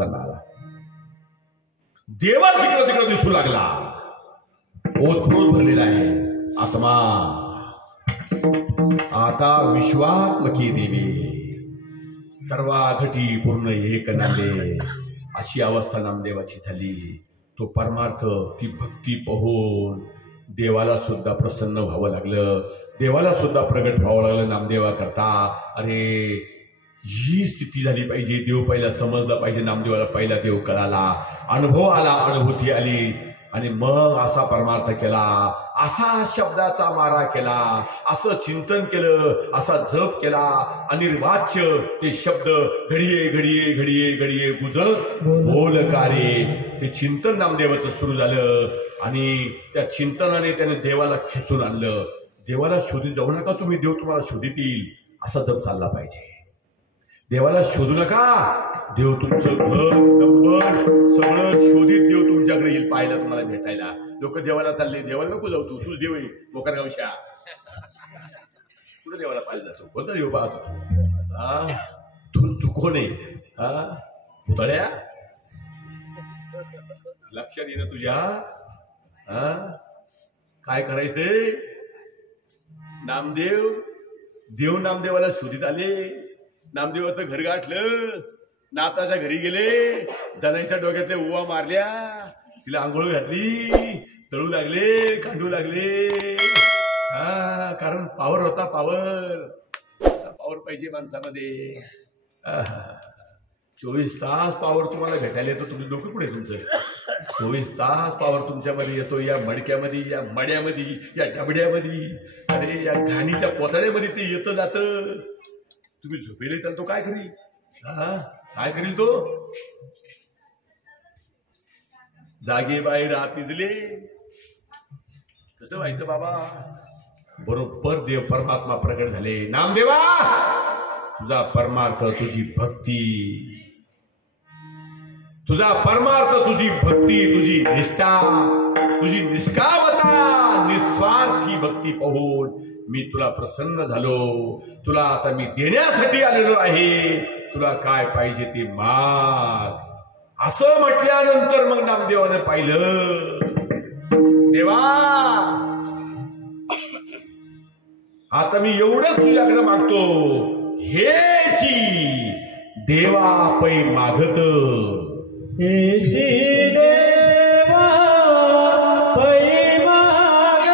आला. देवा तिकडं तिकडं दिसू लागला. ओतप्रोत भरलेला आहे आत्मा. आता विश्वात्मकी देवी सर्व घटी पूर्ण एक नांदे अशी अवस्था नामदेवाची झाली. तो परमार्थ ती भक्ती पाहून देवाला सुद्धा प्रसन्न व्हावं लागलं. देवाला सुद्धा प्रगट व्हावं लागलं नामदेवा करता. अरे ही स्थिती झाली पाहिजे. देव पहिला समजला पाहिजे. नामदेवाला पहिला देव कळाला, अनुभव आला, अनुभूती आली आणि मग असा परमार्थ केला, असा शब्दाचा मारा केला, असं चिंतन केलं, असा जप केला. अनिर्वाच्य ते शब्द घडिये घडिये घडिये घडिये गुजत बोलकारे ते चिंतन नामदेवाचं सुरू झालं. आणि त्या चिंतनाने त्याने देवाला खेचून आणलं. देवाला शोधित जाऊ नका तुम्ही, देव तुम्हाला शोधित येईल असा जप चालला पाहिजे. देवाला शोधू नका, देव तुमचं घर नंबर सगळं शोधित देव तुमच्याकडे येईल पाहायला, तुम्हाला भेटायला. लोक देवाला चालले, देवाला नको जाऊ, तू देव आहे मोकरगावशा. कुठे देवाला पाहायला जातो? कोणता देव पाहतो? तू कोण आहे? पुतळ्या लक्षात येणं तुझ्या. काय करायचंय? नामदेव देव नामदेवाला शोधित आले. नामदेवाचं घर गाठलं, नाताच्या घरी गेले, जनाईच्या डोक्यातल्या उवा मारल्या, तिला आंघोळ घातली, तळू लागले, कांडू लागले. कारण पावर होता. पावर पाहिजे माणसामध्ये. 24 तास पावर तुम्हाला भेटायला येतो. तुम्ही डोकं कुठे तुमचं? 24 तास पावर तुमच्यामध्ये येतो. या मडक्यामध्ये, या मड्यामध्ये, या डबड्यामध्ये, अरे या घाणीच्या पोतड्यामध्ये ते येतं जातं. तुम्ही झोपेले तर तो काय करील? काय करील तो? जागे बाहेर आत निजले. कसं व्हायचं बाबा? बरोबर देव परमात्मा प्रगट झाले. नामदेवा तुझा परमार्थ, तुझी भक्ती, तुझा परमार्थ, तुझी भक्ती, तुझी निष्ठा, तुझी निष्कामता, निस्वार्थी भक्ती पाहून मी तुला प्रसन्न झालो. तुला आता मी देण्यासाठी आलेलो आहे. तुला काय पाहिजे ते माग. असं म्हटल्यानंतर मग नामदेवाने पाहिलं, देवा आता मी एवढंच तुझ्याकडे मागतो, हेची देवा पै मागत, हेची देवा पै मागत,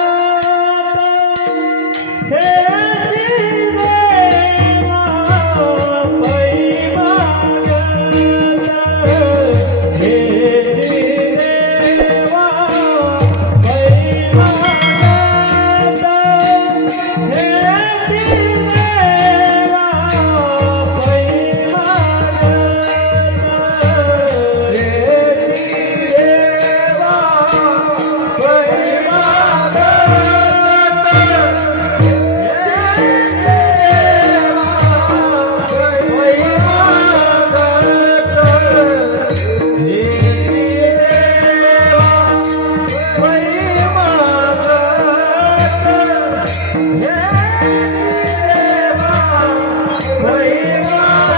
हेची देवा पै मागत, हेची देवा पै मागत, हेची देवा पै मागत,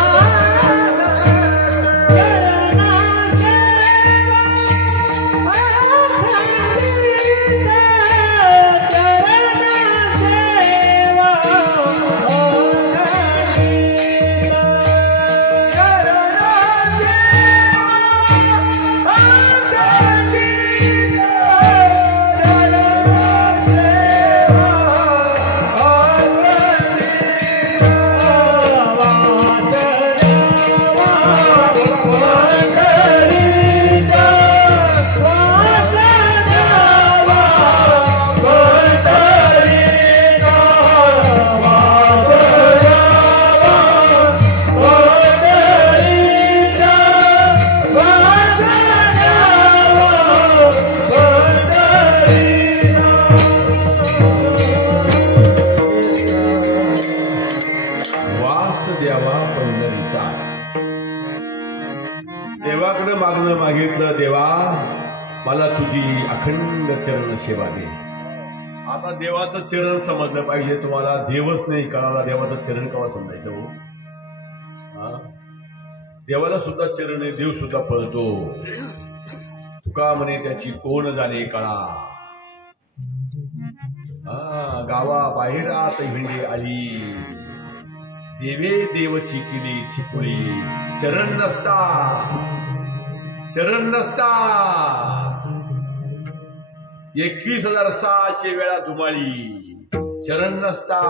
देवाकडे मागणं मागितलं, देवा मला तुझी अखंड चरण सेवा दे. आता देवाचं चरण समजलं पाहिजे. तुम्हाला देवच नाही कळाला, देवाचं चरण केव्हा समजायचं हो? देवाला सुद्धा चरण आहे, देव सुद्धा पळतो. तुका म्हणे त्याची कोण जाणे कळा. गावा बाहेर आत हिंडे आली, देवे देवची केली चिपुळी. चरण नसता, चरण नसता 21,600 वेळा धुमाळी. चरण नसता,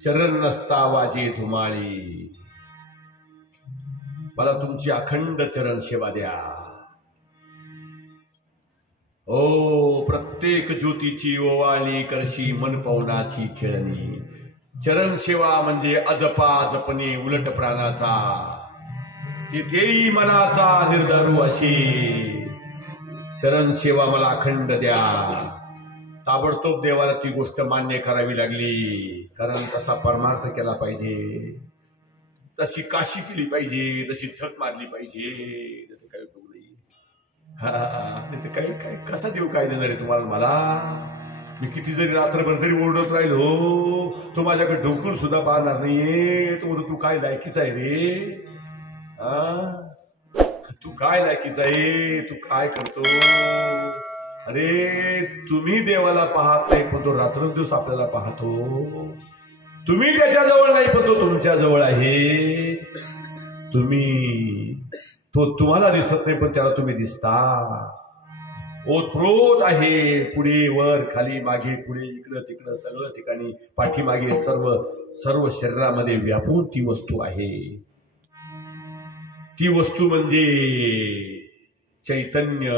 चरण नसता वाजे धुमाळी. मला तुमची अखंड चरण सेवा द्या. ओ प्रत्येक ज्योतीची ओवाळणी करशी मन पवनाची खेळणी. चरण सेवा म्हणजे अजपा जपणे उलट प्राणाचा, तिथेही मनाचा निर्धारू अशी. चरण सेवा मला अखंड द्या. ताबडतोब देवाला ती गोष्ट मान्य करावी लागली, कारण तसा परमार्थ केला पाहिजे, तशी काशी केली पाहिजे, तशी झक मारली पाहिजे. काही उपयोग नाही. नाही तर काही काय कसा देव काय देणार आहे तुम्हाला मला. मी किती जरी रात्रभर जरी ओरडत राहिलो, तो माझ्याकडे ढोकून सुद्धा पाहणार नाहीये. तो म्हणतो तू काय लायकीचा आहे रे, तू काय लायकीचा आहे, तू काय करतो. अरे तुम्ही देवाला पाहत नाही, पण तो रात्रंदिवस आपल्याला पाहतो. तुम्ही त्याच्याजवळ नाही, पण तो तुमच्या जवळ आहे. तो तुम्हाला दिसत नाही, पण त्याला तुम्ही दिसता. ओतप्रोत आहे, पुढे वर खाली मागे पुढे इकडं तिकडं सगळं ठिकाणी पाठीमागे सर्व शरीरामध्ये व्यापून ती वस्तू आहे. ती वस्तू म्हणजे चैतन्य,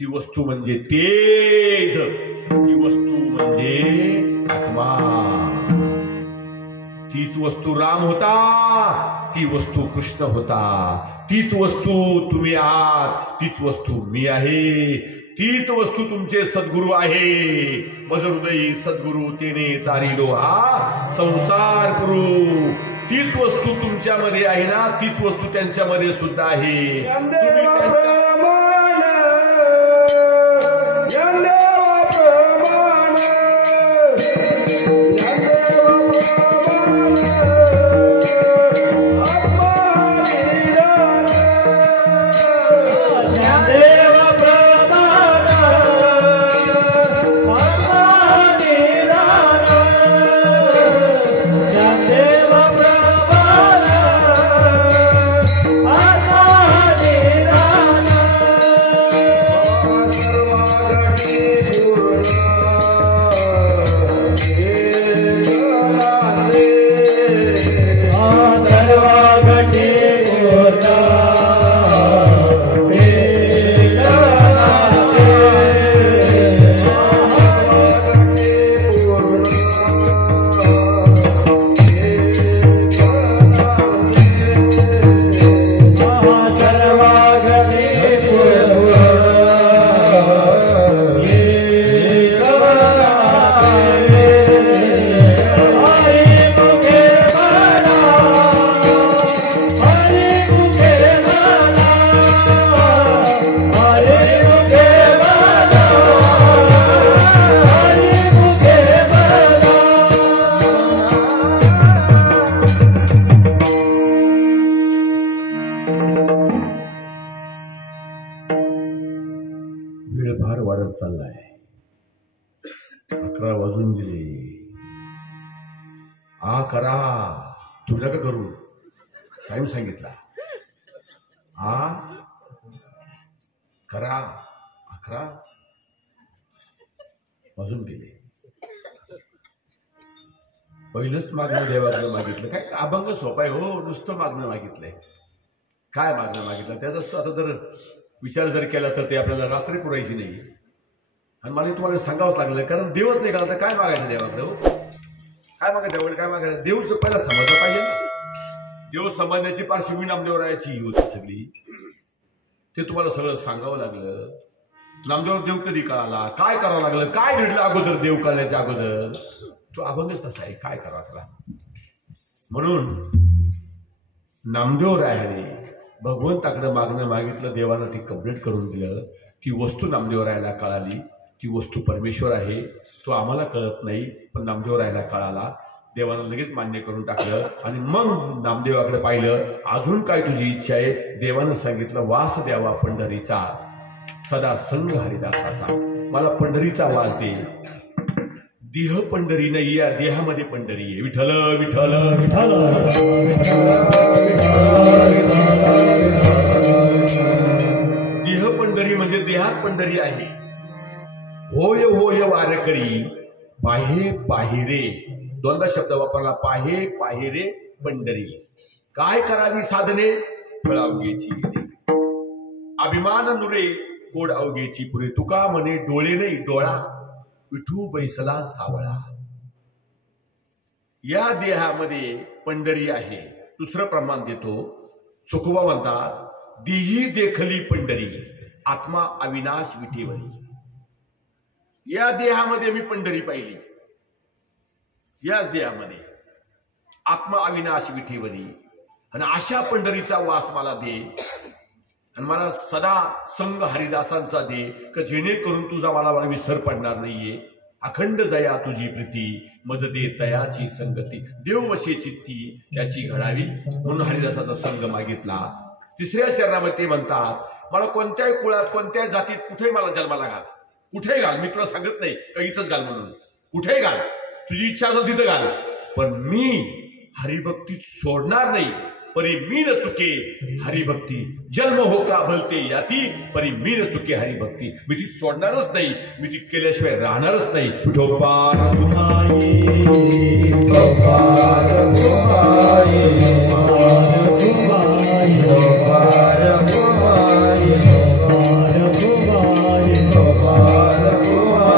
ती वस्तू म्हणजे तेज, ती वस्तू म्हणजे आत्मा. तीच वस्तू राम होता, ती वस्तू कृष्ण होता, तीच वस्तू तुम्ही आहात, तीच वस्तू मी आहे, तीच वस्तू तुमचे सद्गुरू आहे. मज हृदयी सद्गुरू तेने तारिलो हा संसार करू. तीच वस्तू तुमच्यामध्ये आहे ना, तीच वस्तू त्यांच्यामध्ये सुद्धा आहे. चाललाय 11 वाजून गेले. करा तुला का करू टाइम सांगितला. करा 11 वाजून गेले. पहिलंच मागणं देवाकडे मागितलं. काय अभंग सोपा आहे हो, नुसतं मागणं मागितलंय. काय मागणं मागितलं त्याचाच आता जर विचार जर केला तर ते आपल्याला रात्री पुरायची नाही. आणि मला तुम्हाला सांगावंच लागलं, कारण देवच नाही कळलं तर काय मागायचं देवाकडे हो. काय मागायचं देवाकडे, काय मागायचं. देव पहिला समजलं पाहिजे ना. देव समजण्याची पार्श्वभूमी नामदेवरायाची ही होती सगळी. ते तुम्हाला सगळं सांगावं लागलं. नामदेव देव कधी कळाला, काय करावं लागलं, काय घडलं अगोदर देव कळण्याच्या अगोदर. तो अभंगच तसा आहे, काय करावा त्याला. म्हणून नामदेवरायाने भगवंताकडे मागणं मागितलं, देवानं ती कंप्लीट करून दिलं. ती वस्तू नामदेवरायाला कळाली. ती वस्तू परमेश्वर आहे, तो आम्हाला कळत नाही, पण नामदेवरायाला कळाला. देवानं लगेच मान्य करून टाकलं आणि मग नामदेवाकडे पाहिलं, अजून काय तुझी इच्छा आहे? देवानं सांगितलं, वास द्यावा पंढरीचा सदा संग हरिदासाचा, मला पंढरीचा वास दे. देह पंढरी नाही, या देहामध्ये पंढरी आहे. विठ्ठल विठ्ठल विठ्ठल. देह पंढरी म्हणजे देहात पंढरी आहे. होय होय वारकरी पाहे पाहिरे, दोनदा शब्द वापरला, पाहे पाहिरे पंढरी. काय करावी साधने? फळ अवघेची अभिमान नुरे कोड अवघेची पुरे. तुका म्हणे डोळे नाही डोळा, विठू बैसला सावळा. या देहामध्ये पंढरी आहे. दुसरं प्रमाण देतो, सुखोबा म्हणतात, देही देखली पंढरी आत्मा अविनाश विठेवरी. या देहामध्ये मी पंढरी पाहिली, याच देहामध्ये आत्मा अविनाश विठेवरी. आणि अशा पंढरीचा वास मला दे आणि मला सदा संग हरिदासांचा दे, का जेणेकरून तुझा मला विसर पडणार नाहीये. अखंड जया तुझी प्रीती, मज दे तयाची संगती. देव वशे चित्ती त्याची घडावी, म्हणून हरिदासाचा संग मागितला. तिसऱ्या चरणामध्ये ते म्हणतात, मला कोणत्याही कुळात कोणत्याही जातीत कुठेही मला जन्माला घाल, कुठेही घाल. मी तुला सांगत नाही का इथंच घाल म्हणून, कुठेही घाल, तुझी इच्छा असेल तिथं घाल, पण मी हरिभक्ती सोडणार नाही. परी मी न चुके हरिभक्ती, जन्म हो का भलते याती, परी मी न चुके हरिभक्ती. मी ती सोडणारच नाही, मी ती केल्याशिवाय राहणारच नाही. विठोबा रघुमाई, विठोबा रघुमाई, विठोबा रघुमाई, विठोबा रघुमाई, विठोबा रघुमाई,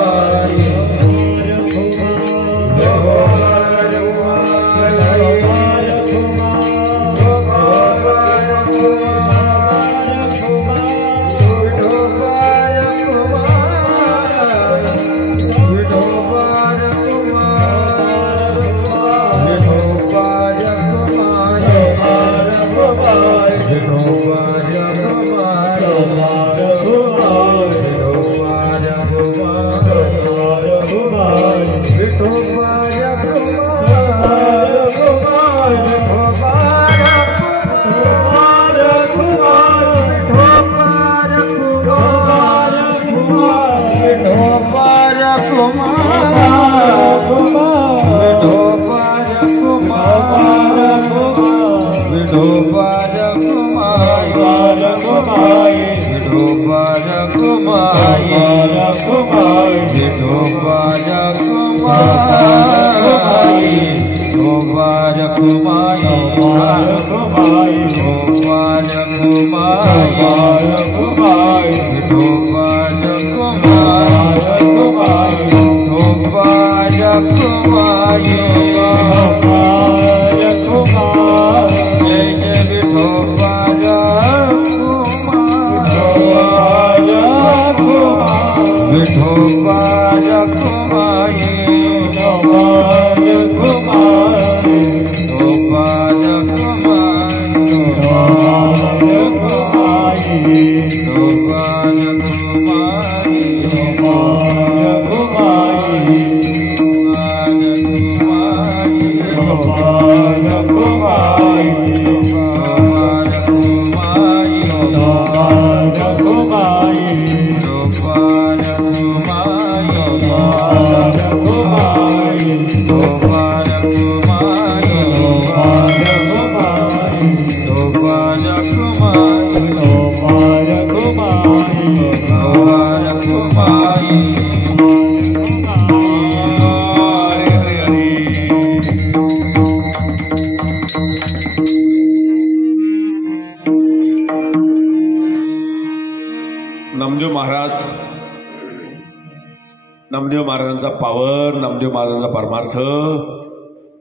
नामदेव महाराजांचा पावर, नामदेव महाराजांचा परमार्थ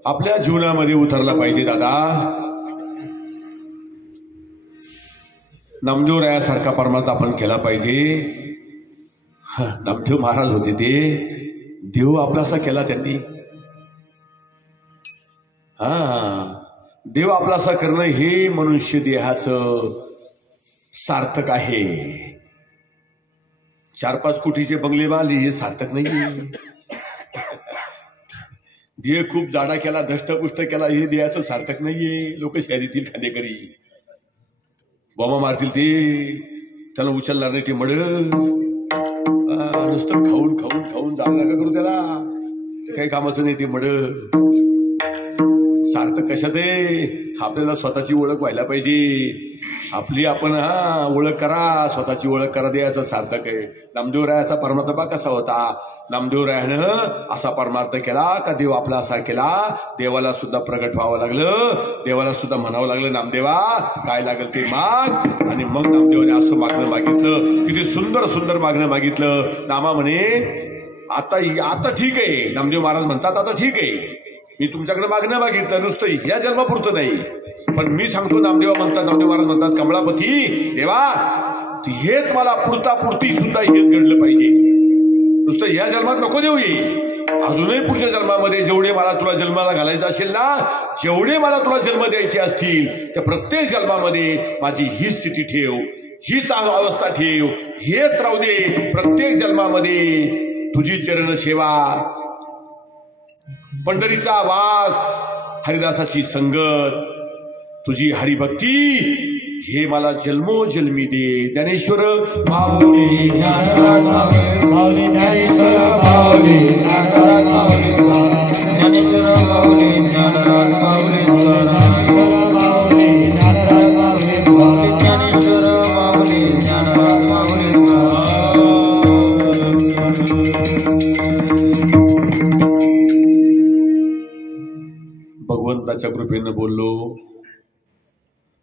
आपल्या जीवनामध्ये उतरला पाहिजे. दादा, नामदेव रायासारखा परमार्थ आपण केला पाहिजे. नामदेव महाराज होते ते, देव आपलासा केला त्यांनी. देव आपलासा करणं हे मनुष्य देहाचं सार्थक आहे. 4-5 कोटीचे बंगले बांधले हे सार्थक नाही. देह खूप जाडा केला, धष्टपुष्ट केला, हे देहाचं सार्थक नाहीये. लोक शर्यतील खांदेकरी बॉम्बा मारतील, ते त्याला उचलणार नाही, ते मड नुसतं खाऊन खाऊन खाऊन जाड नका करू त्याला, काही कामाचं नाही ते मड. सार्थक कशात आहे? आपल्याला स्वतःची ओळख व्हायला पाहिजे. आपली आपण ओळख करा, स्वतःची ओळख करा, द्यायचं सार्थक आहे. नामदेवरायाचा परमार्थ बा कसा होता? नामदेवरायानं असा परमार्थ केला का देव आपला असा केला, देवाला सुद्धा प्रगट व्हावं लागलं, देवाला सुद्धा म्हणावं लागलं, नामदेवा काय लागेल ते माग. आणि मग नामदेवाने असं मागणं मागितलं, किती सुंदर सुंदर मागणं मागितलं. नामा म्हणे आता ठीक आहे. नामदेव महाराज म्हणतात आता ठीक आहे, मी तुमच्याकडे मागणं मागितलं, नुसतं या जन्मापुरतं नाही, पण मी सांगतो, नामदेव महाराज म्हणतात, कमळापती देवा हेच मला पुरती सुद्धा हेच घडलं पाहिजे. नुसतं या जन्मात नको देऊ, अजूनही पुढच्या जन्मामध्ये जेवढे मला तुला जन्माला घालायचं असेल ना, जेवढे मला तुला जन्म द्यायचे असतील, त्या प्रत्येक जन्मामध्ये माझी ही स्थिती ठेव, हीच अवस्था ठेव, हेच राहू दे. प्रत्येक जन्मामध्ये तुझी चरण सेवा, पंढरीचा वास, हरिदासाची संगत, तुझी हरिभक्ती, हे मला जन्मोजन्मी दे. ज्ञानेश्वर माऊली ज्ञानेश्वर माऊली ज्ञानेश्वर माऊली भगवंताच्या कृपेनं बोललो.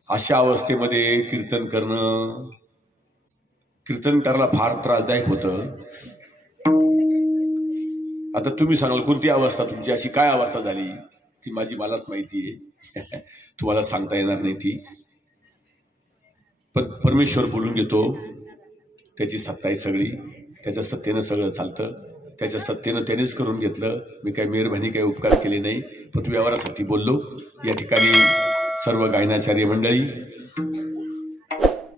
अशा अवस्थेमध्ये कीर्तन करणं, कीर्तन करायला फार त्रासदायक होतं. आता तुम्ही सांगाल कोणती अवस्था तुमची, अशी काय अवस्था झाली ती मलाच माहिती आहे. तुम्हाला सांगता येणार नाही ती, पण परमेश्वर बोलून घेतो. त्याची सत्ता आहे सगळी, त्याच्या सत्तेनं सगळं चालतं, त्याच्या सत्तेनं त्यानेच करून घेतलं. मी काही मेहरबानी काही उपकार केले नाही, पण व्यवहारासाठी बोललो. या ठिकाणी सर्व गायनाचार्य मंडळी,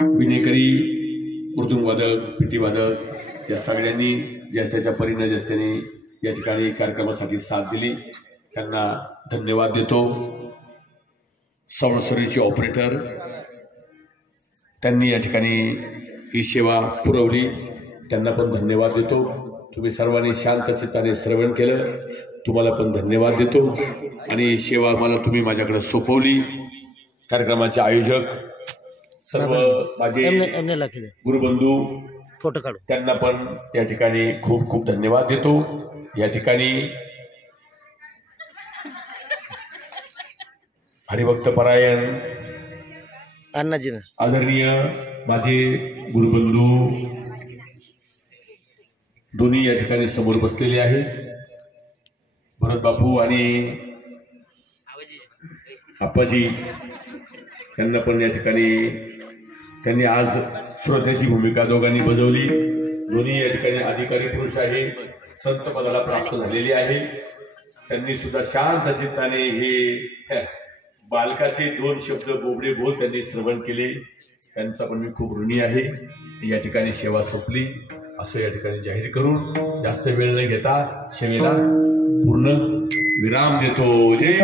विनेकरी, मृदुंगवादक, पिटीवादक, या सगळ्यांनी ज्याच्या परीनं ज्याने या ठिकाणी कार्यक्रमासाठी साथ दिली, त्यांना धन्यवाद देतो. संवत्सरीचे ऑपरेटर, त्यांनी या ठिकाणी ही सेवा पुरवली, त्यांना पण धन्यवाद देतो. तुम्ही सर्वांनी शांत चित्ताने श्रवण केलं, तुम्हाला पण धन्यवाद देतो. आणि सेवा मला तुम्ही माझ्याकडे सोपवली. कार्यक्रमाचे आयोजक सर्व माझे गुरुबंधू, फोटो काढू, त्यांना पण या ठिकाणी खूप खूप धन्यवाद देतो. या ठिकाणी हरिभक्त परायण अण्णाजी आदरणीय माझे गुरुबंधू दोन्ही या ठिकाणी समोर बसलेले आहेत, भरत बापू आणि आप्पाजी, त्यांना पण या ठिकाणी त्यांनी आज श्रोत्याची भूमिका दोघांनी बजावली. दोन्ही या ठिकाणी अधिकारी पुरुष आहे, संत पदाला प्राप्त झालेले आहे. त्यांनी सुद्धा शांत चित्ताने हे बालकाचे 2 शब्द बोबडे बोल त्यांनी श्रवण केले. त्यांचा पण मी खूप ऋणी आहे. या ठिकाणी सेवा संपली असं या ठिकाणी जाहीर करून जास्त वेळ न घेता सेवेला पूर्ण विराम देतो. जय